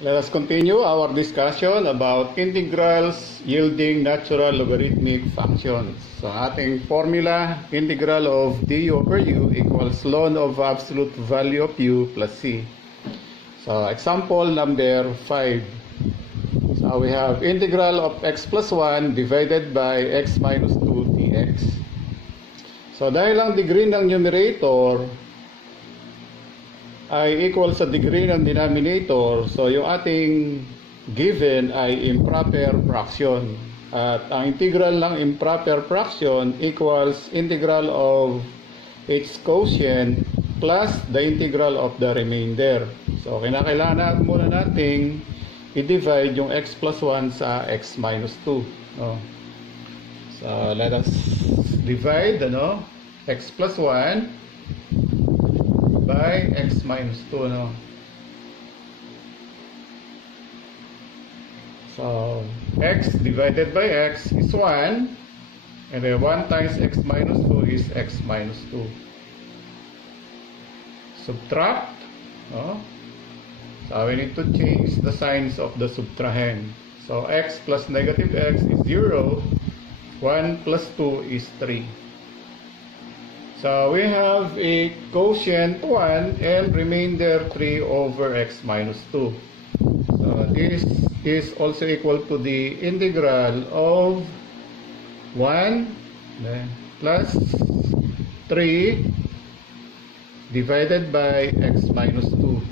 Let us continue our discussion about integrals yielding natural logarithmic functions. So ating formula, integral of d over u equals ln of absolute value of u plus c. So example number 5. So we have integral of x plus 1 divided by x minus 2 dx. So dahil ang degree ng numerator ay equal sa degree ng denominator, so yung ating given ay improper fraction. At ang integral ng improper fraction equals integral of its quotient plus the integral of the remainder. So kinakailangan muna nating i-divide yung x plus 1 sa x minus 2. No? So let us divide x plus 1 by x minus 2, no? So x divided by x is 1, and then 1 times x minus 2 is x minus 2. Subtract, no? So we need to change the signs of the subtrahend. So x plus negative x is 0, 1 plus 2 is 3. So we have a quotient 1 and remainder 3 over x minus 2. So this is also equal to the integral of 1 plus 3 divided by x minus 2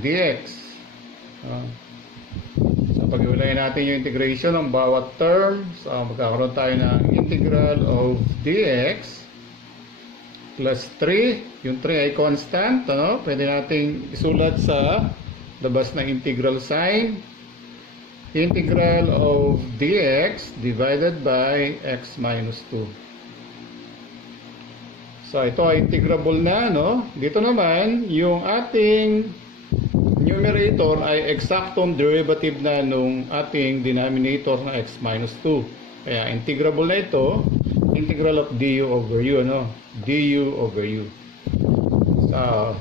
dx. Pag-iwalayin natin yung integration ng bawat term. So, magkakaroon tayo ng integral of dx plus 3. Yung 3 ay constant. Pwede nating isulat sa labas ng integral sign. Integral of dx divided by x minus 2. So, ito ay integrable na. Dito naman, yung ating numerator ay exactong derivative na nung ating denominator na x minus 2. Kaya integrable na ito, integral of du over u, du over u. So,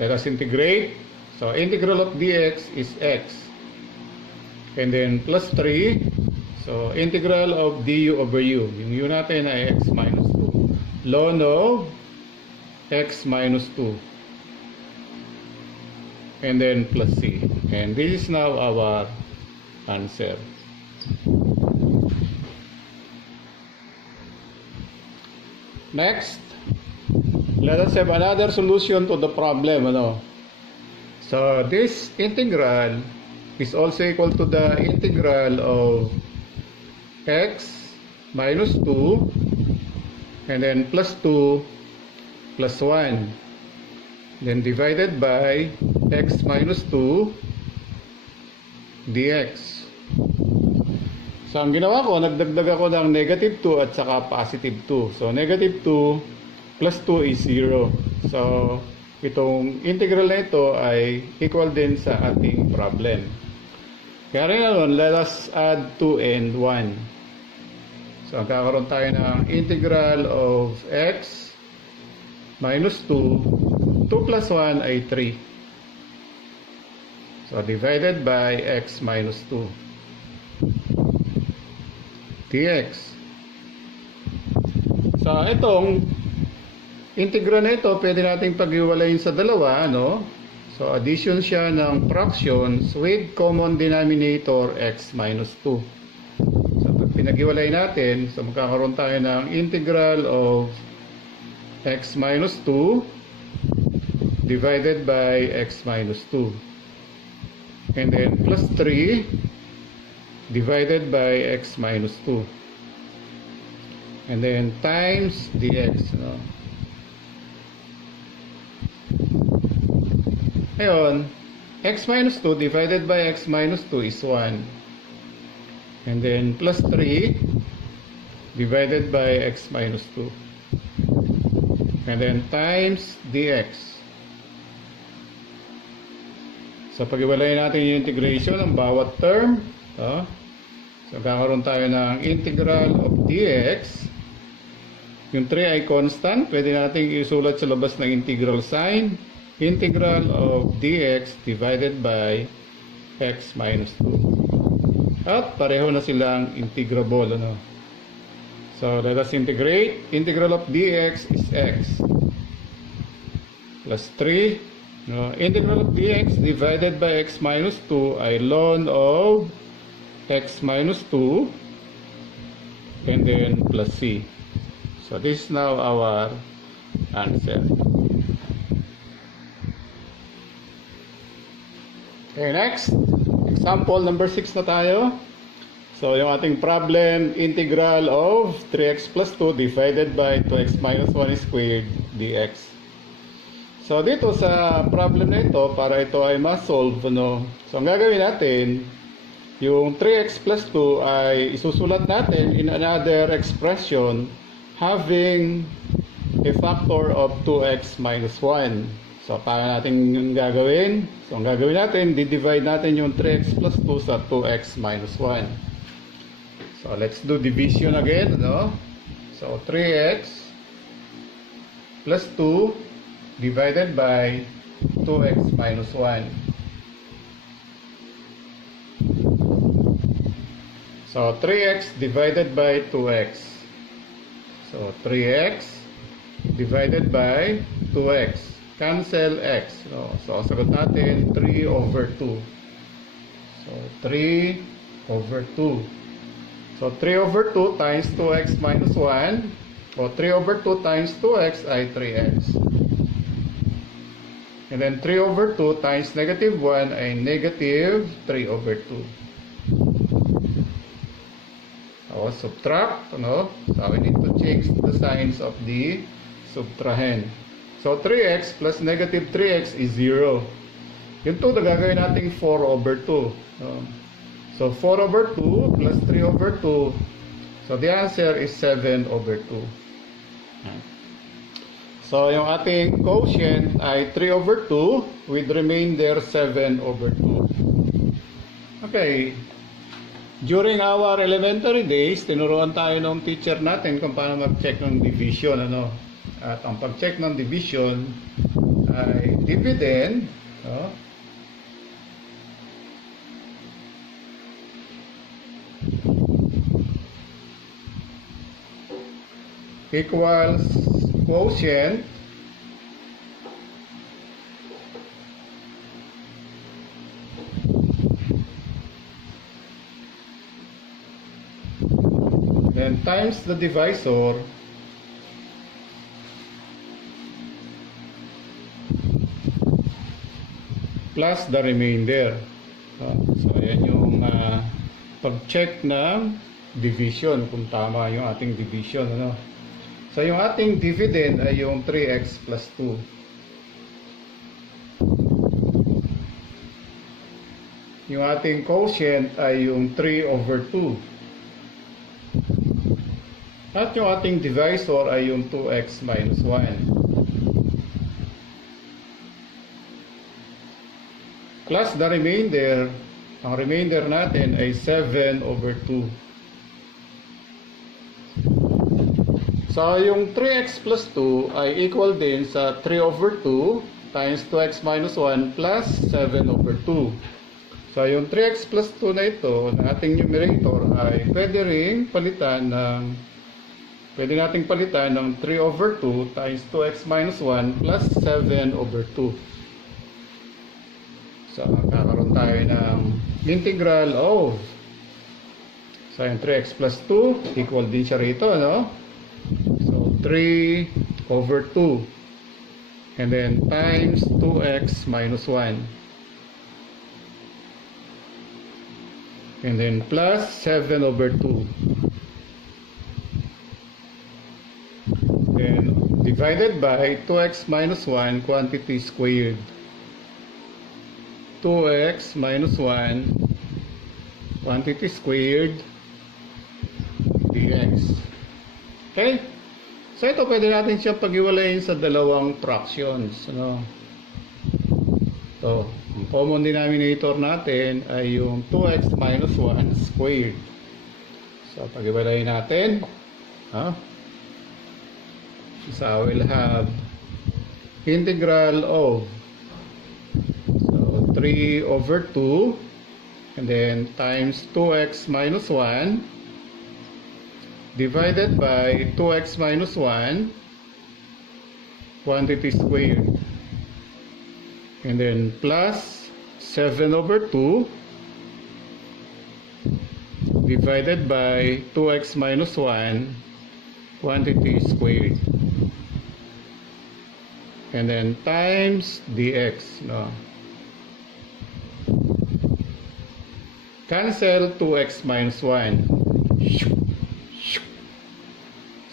let us integrate. So, integral of dx is x. And then plus 3. So, integral of du over u. Yung u natin ay x minus 2. Ln of x minus 2. And then plus c. And this is now our answer. Next, let us have another solution to the problem. So this integral is also equal to the integral of x minus 2 and then plus 2 plus 1. Then divided by x minus 2 dx. So ang ginawa ko, nagdagdag ako ng negative 2 at saka positive 2. So negative 2 plus 2 is 0. So itong integral na ito ay equal din sa ating problem. Kaya rin naman, let us add 2 and 1. So kakaroon tayo ng integral of x minus 2. 2 plus 1 ay 3. So, divided by x minus 2 dx. So, itong integral na ito, pwede nating pag-iwalayin sa dalawa, So, addition siya ng fractions with common denominator x minus 2. So, pag pinag-iwalay natin, so magkakaroon tayo ng integral of x minus 2 divided by x minus 2. And then plus 3 divided by x minus 2. And then times dx. Ngayon, x minus 2 divided by x minus 2 is 1. And then plus 3 divided by x minus 2. And then times dx. So, pag-iwalayin natin yung integration ng bawat term. So, kakaroon tayo ng integral of dx. Yung 3 ay constant. Pwede natin isulat sa labas ng integral sign. integral of dx divided by x minus 2. At pareho na silang integrable, ano? So, let us integrate. Integral of dx is x plus 3. No? Integral of dx divided by x minus 2 ay ln of x minus 2 and then plus c. So, this is now our answer. Okay, next. Example number 6 na tayo. So, yung ating problem, integral of 3x plus 2 divided by 2x minus 1 squared dx. So, dito sa problem na ito, para ito ay ma-solve, no? So, ang gagawin natin, yung 3x plus 2 ay isusulat natin in another expression having a factor of 2x minus 1. So, paano natin yung gagawin? So, ang gagawin natin, di-divide natin yung 3x plus 2 sa 2x minus 1. So, let's do division again, no? So, 3x plus 2 divided by 2x minus 1. So, 3x divided by 2x. So, 3x divided by 2x. Cancel x. No? So, sagot natin 3 over 2. So, 3 over 2. So, 3 over 2 times 2x minus 1. O, 3 over 2 times 2x ay 3x. And then, 3 over 2 times negative 1 ay negative 3 over 2. O, subtract, ano? So, we need to change the signs of the subtrahend. So, 3x plus negative 3x is 0. Yung 2, gagawin natin 4 over 2. No? So, 4 over 2 plus 3 over 2. So, the answer is 7 over 2. So, yung ating quotient ay 3 over 2 with remainder 7 over 2. Okay. During our elementary days, tinuruan tayo ng teacher natin kung paano mag-check ng division. Ano? At ang pag-check ng division ay dividend. No? Equals quotient then times the divisor plus the remainder. So ayan yung pag-check ng division, kung tama yung ating division, ano? So, yung ating dividend ay yung 3x plus 2. Yung ating quotient ay yung 3 over 2. At yung ating divisor ay yung 2x minus 1. Plus the remainder, ang remainder natin ay 7 over 2. So, yung 3x plus 2 ay equal din sa 3 over 2 times 2x minus 1 plus 7 over 2. So, yung 3x plus 2 na ito, ng ating numerator ay pwede nating palitan ng 3 over 2 times 2x minus 1 plus 7 over 2. So, kakaroon tayo ng integral of, so, yung 3x plus 2 equal din siya rito, no? So, 3 over 2 and then times 2x minus 1 and then plus 7 over 2 then divided by 2x minus 1 quantity squared. 2x minus 1 quantity squared dx. Okay? So, ito pwede natin siya pag-iwalayin sa dalawang fractions. Ano? So, ang common denominator natin ay yung 2x minus 1 squared. So, pag-iwalayin natin. So, I will have integral of 3 over 2, and then times 2x minus 1, divided by 2x minus 1, quantity squared. And then plus 7 over 2, divided by 2x minus 1, quantity squared. And then times dx, no? Cancel 2x minus 1.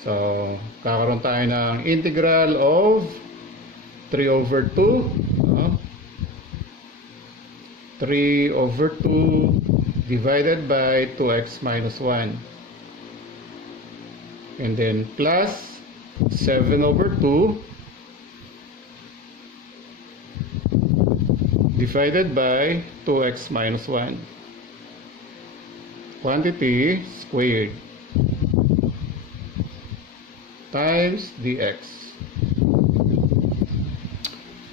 So, kakaroon tayo ng integral of 3 over 2, no? 3 over 2 divided by 2x minus 1. And then plus 7 over 2 divided by 2x minus 1. Quantity squared times dx.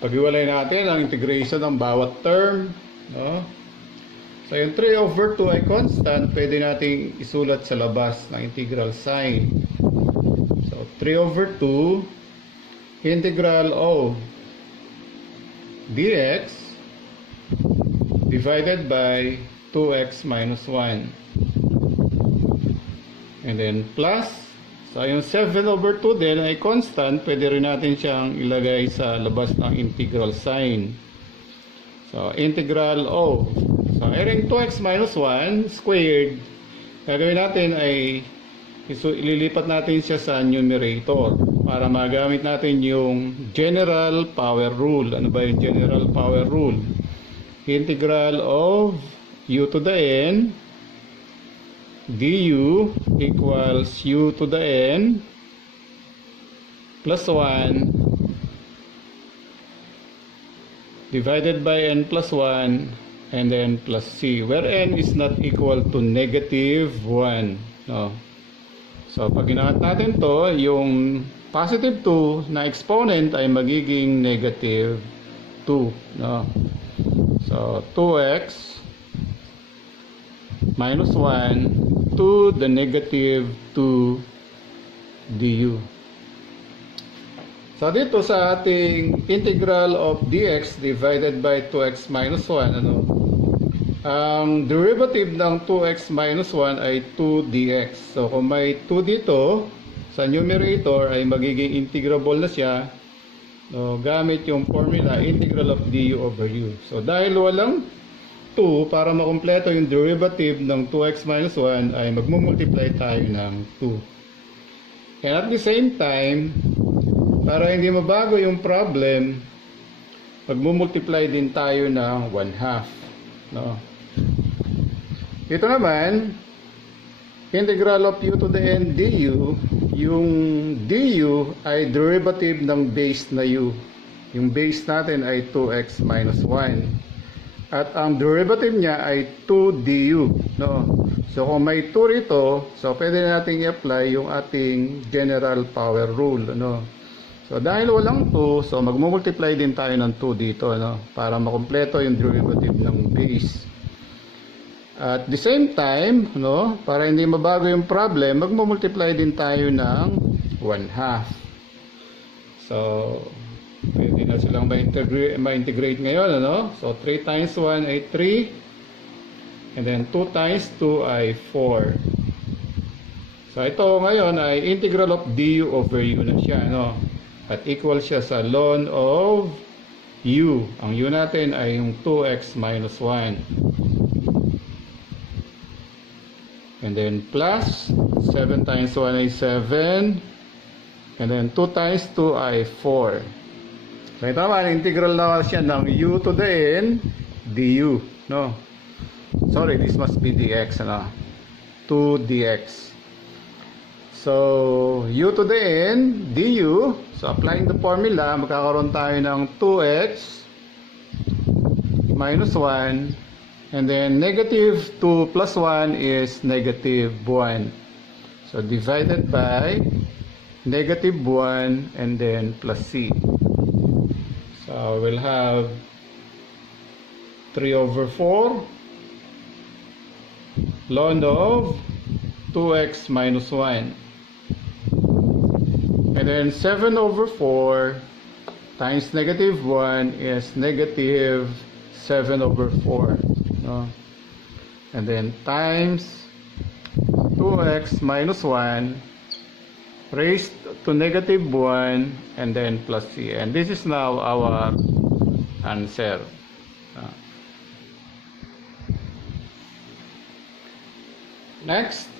Pag-iwalay natin ang integration ng bawat term, no? So yung 3 over 2 ay constant, pwede nating isulat sa labas ng integral sign. So 3 over 2 integral of dx divided by 2x minus 1. And then plus, so yung 7 over 2 din ay constant, pwede rin natin siyang ilagay sa labas ng integral sign. So integral of, so ring 2x minus 1 squared, gagawin natin ay ililipat natin siya sa numerator para magamit natin yung general power rule. Ano ba yung general power rule? Integral of u to the n du equals u to the n plus 1 divided by n plus 1 and then plus c, where n is not equal to negative 1, no? So pag ginamit natin to, yung positive 2 na exponent ay magiging negative 2, no? So 2x minus 1 to the negative 2 du. So dito sa ating integral of dx divided by 2x minus 1, ano? Ang derivative ng 2x minus 1 ay 2 dx. So kung may 2 dito sa numerator ay magiging integrable na siya. So, gamit yung formula integral of du over u. So dahil walang 2, para makumpleto yung derivative ng 2x minus 1 ay magmumultiply tayo ng 2. And at the same time, para hindi mabago yung problem, magmumultiply din tayo ng 1/2, no? Ito naman, integral of u to the n du, yung du ay derivative ng base na u. Yung base natin ay 2x minus 1. At ang derivative niya ay 2 du, no? So kung may 2 rito, so pwede nating i-apply yung ating general power rule, no? So dahil walang 2, so magmumultiply din tayo ng 2 dito, no? Para makumpleto yung derivative ng base. At the same time, no, para hindi mabago yung problem, magmumultiply din tayo ng 1/2. So, pwede na silang ma-integrate ngayon, ano? So, 3 times 1 ay 3. And then 2 times 2 ay 4. So, ito ngayon ay integral of du over u na siya, no? At equal siya sa ln of u. Ang u natin ay yung 2x minus 1. And then plus 7 times 1 ay 7. And then 2 times 2 ay 4. So ito naman, integral na siya ng u to the n du, no? Sorry, this must be dx, ano? 2 dx. So u to the n du, so applying the formula, magkakaroon tayo ng 2x minus 1. And then negative 2 plus 1 is negative 1. So divided by negative 1 and then plus c. So we'll have 3 over 4 ln of 2x minus 1. And then 7 over 4 times negative 1 is negative 7 over 4. No? And then times 2x minus 1 raised to negative 1 and then plus c. And this is now our answer. Next,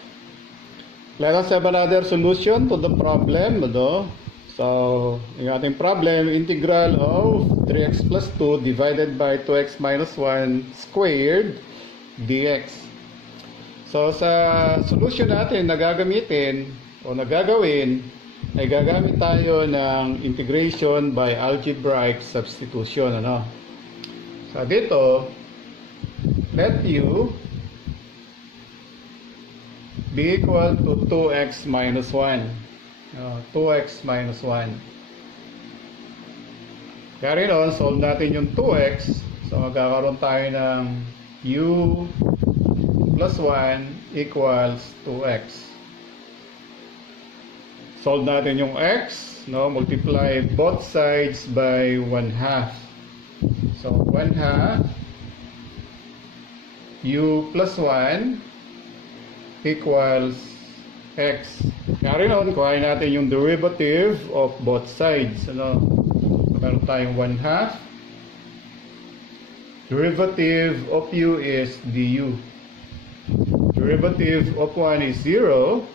let us have another solution to the problem. No? So, yung ating problem, integral of 3x plus 2 divided by 2x minus 1 squared dx. So, sa solution natin na gagamitin o nagagawin, ay gagamit tayo ng integration by algebraic substitution. Ano? So, dito, let u be equal to 2x minus 1. 2x minus 1. Kaya rin on, solve natin yung 2x. So, magkakaroon tayo ng u plus 1 equals 2x. Solve natin yung x. No? Multiply both sides by 1/2. So, 1/2 u plus 1 equals x. Kaya rin on, kuhain natin yung derivative of both sides. Ano? So, meron tayong 1/2. Derivative of u is du. Derivative of 1 is 0.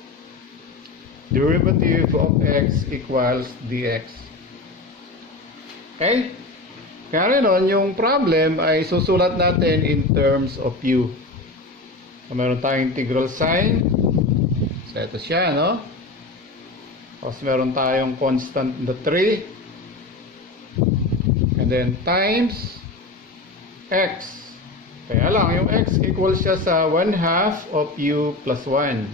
Derivative of x equals dx. Okay? Kaya rin on, yung problem ay susulat natin in terms of u. So, meron tayong integral sign. So, ito siya, no? Tapos, meron tayong constant na 3. And then, times x. Kaya lang, yung x equals siya sa 1/2 of u plus 1.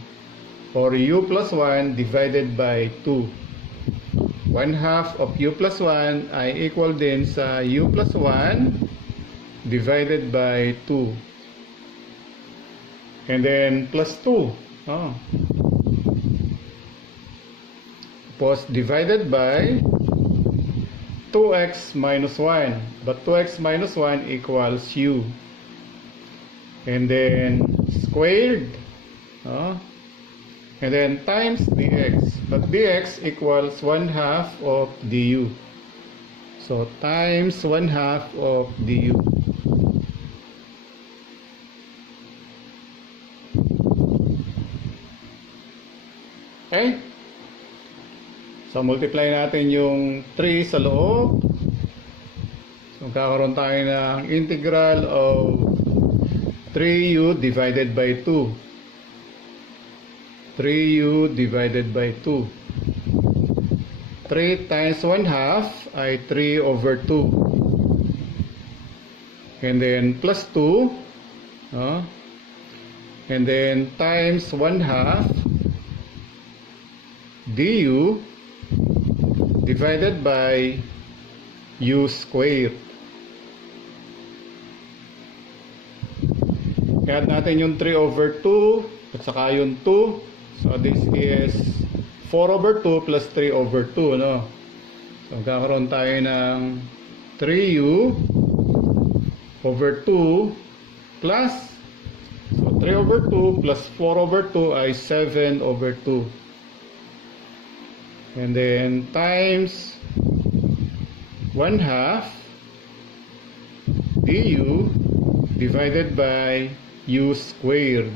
Or u plus 1 divided by 2. 1/2 of u plus 1 ay equal din sa u plus 1 divided by 2. And then plus 2. Oh. Tapos divided by 2x minus 1. But 2x minus 1 equals u. And then squared. Oh. And then times dx. But dx equals 1/2 of du. So times 1/2 of du. Okay? So, multiply natin yung 3 sa loob. So, kakaroon tayo ng integral of 3u divided by 2. 3u divided by 2. 3 times 1/2 ay 3 over 2. And then plus 2. And then times 1/2 du divided by u squared. Add natin yung 3 over 2 at saka yung 2. So this is 4 over 2 plus 3 over 2, no? So magkakaroon tayo ng 3u over 2 plus, so 3 over 2 plus 4 over 2 ay 7 over 2. And then times 1/2 du divided by u squared.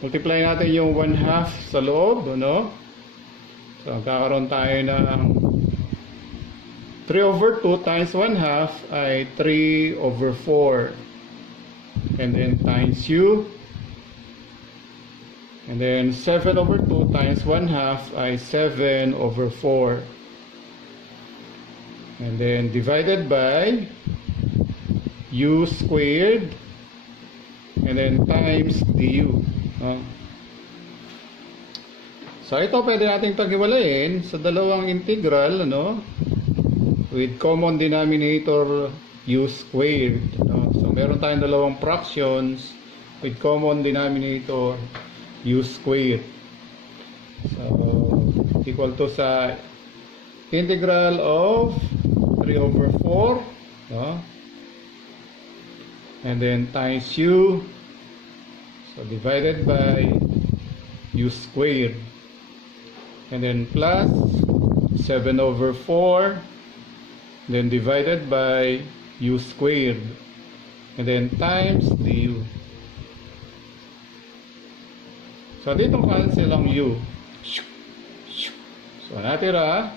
Multiply natin yung 1/2 sa loob, no? So, magkakaroon tayo ng 3 over 2 times 1/2 ay 3 over 4. And then times u. And then 7 over 2 times 1/2 ay 7 over 4. And then divided by u squared. And then times du. So ito pwede nating paghiwalayin sa dalawang integral, ano? with common denominator u squared. No? So meron tayong dalawang fractions with common denominator u squared. So equal to sa integral of 3 over 4, no? And then times u, so divided by u squared, and then plus 7 over 4, then divided by u squared, and then times du. So dito cancel ang u. So natira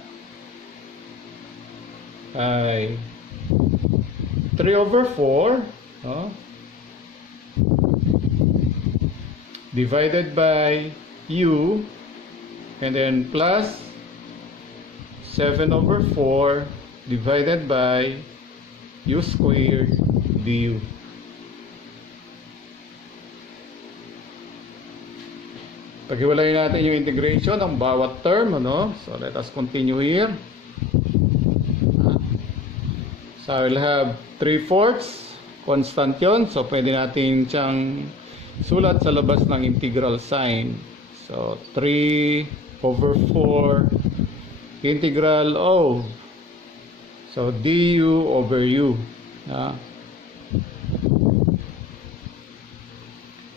ay 3 over 4, no? Divided by u, and then plus 7 over 4 divided by u squared du. Paghiwalayin natin yung integration ng bawat term, ano? So let us continue here. So I will have 3/4 constant yun. So pwede natin siyang sulat sa labas ng integral sign. So 3 over 4 integral of, so du over u.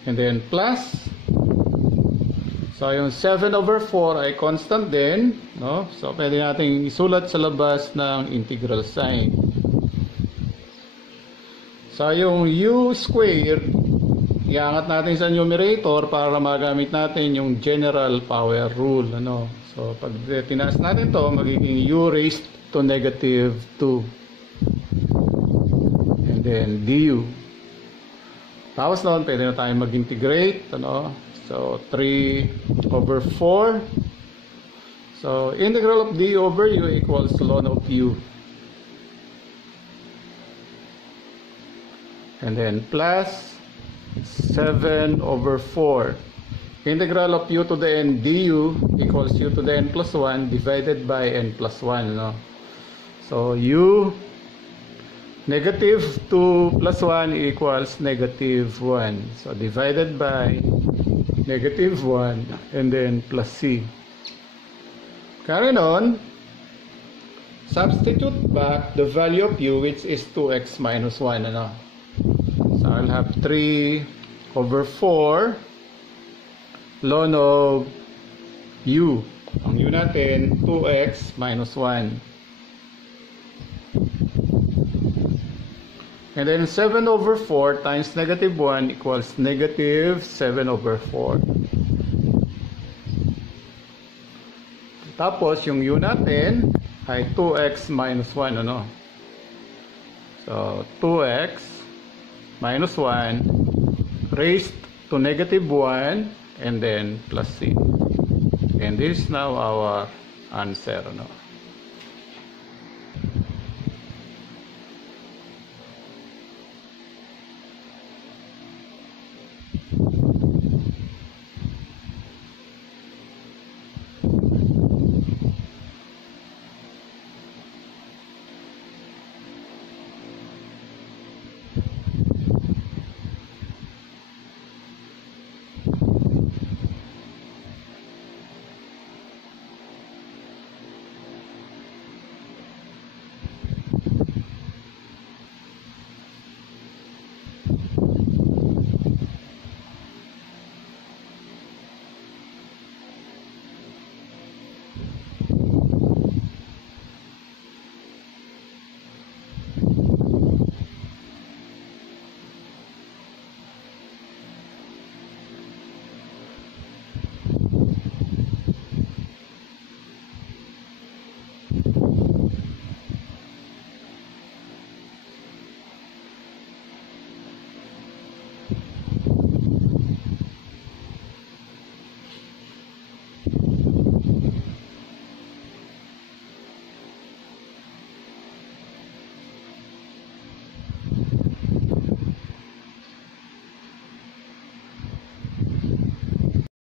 And then plus, so yung 7 over 4 ay constant din, no? So pwede nating isulat sa labas ng integral sign. So yung u squared, iangat natin sa numerator para magamit natin yung general power rule, ano? So pag tinaas natin to, magiging u raised to negative 2, and then du. Tapos noon, pwede na tayong mag-integrate, ano? So 3 over 4. So integral of d over u equals ln of u. And then plus 7 over 4. Integral of u to the n du equals u to the n plus 1 divided by n plus 1. No? So u negative 2 plus 1 equals negative 1. So divided by negative 1 and then plus c. Carry on. Substitute back the value of u, which is 2x minus 1. Ano? So I'll have 3 over 4 ln of u. Ang u natin, 2x minus 1. And then 7 over 4 times negative 1 equals negative 7 over 4. Tapos yung u natin ay 2x minus 1, ano? So 2x minus 1 raised to negative 1 and then plus c. And this is now our answer, ano?